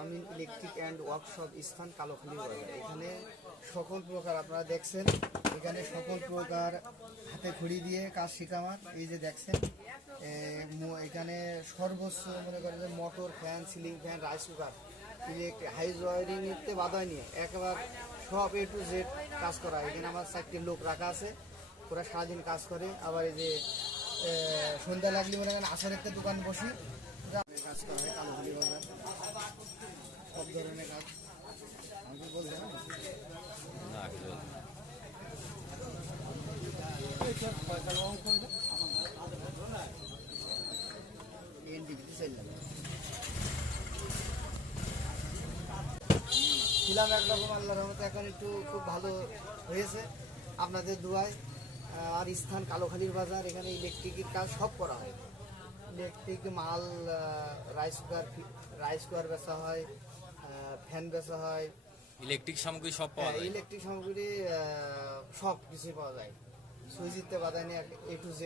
Amin electric and workshop স্থান কালোখালী বাজার। এখানে সকল প্রকার আপনারা দেখছেন, এখানে সকল প্রকার হাতে খড়ি দিয়ে কাজ শেখামার। এই যে দেখছেন এখানে সর্বোচ্চ মনে করেন যে motor, fan, ceiling fan, rice cooker, electric house wiring নিতে বাধা নিয়ে একেবারে সব A to Z কাজ করা। এখানে আমার 4টি লোক রাখা আছে, ওরা সারাদিন কাজ করে। আবার এই যে সন্ধ্যা লাগলে মনে করেন আসরের দোকান বসি, কাজ করা হয় কালোখালী বাজার। সব ধরনের কাজ আমাকে বলতে হবে ছিলাম একরকম, আল্লাহর রহমতে এখন একটু খুব ভালো হয়েছে আপনাদের দোয়ায়। আর স্থান কালোখালীর বাজার, এখানে ইলেকট্রিকের কাজ সব করা হয়। ইলেকট্রিক মাল, রাইস কুকার বেচা হয়, ফ্যান বেচা হয়, ইলেকট্রিক সামগ্রী সব পাওয়া যায়। ইলেকট্রিক সামগ্রী সব কিছুই পাওয়া যায়। সুইচিতে বাধা নিয়ে A to Z।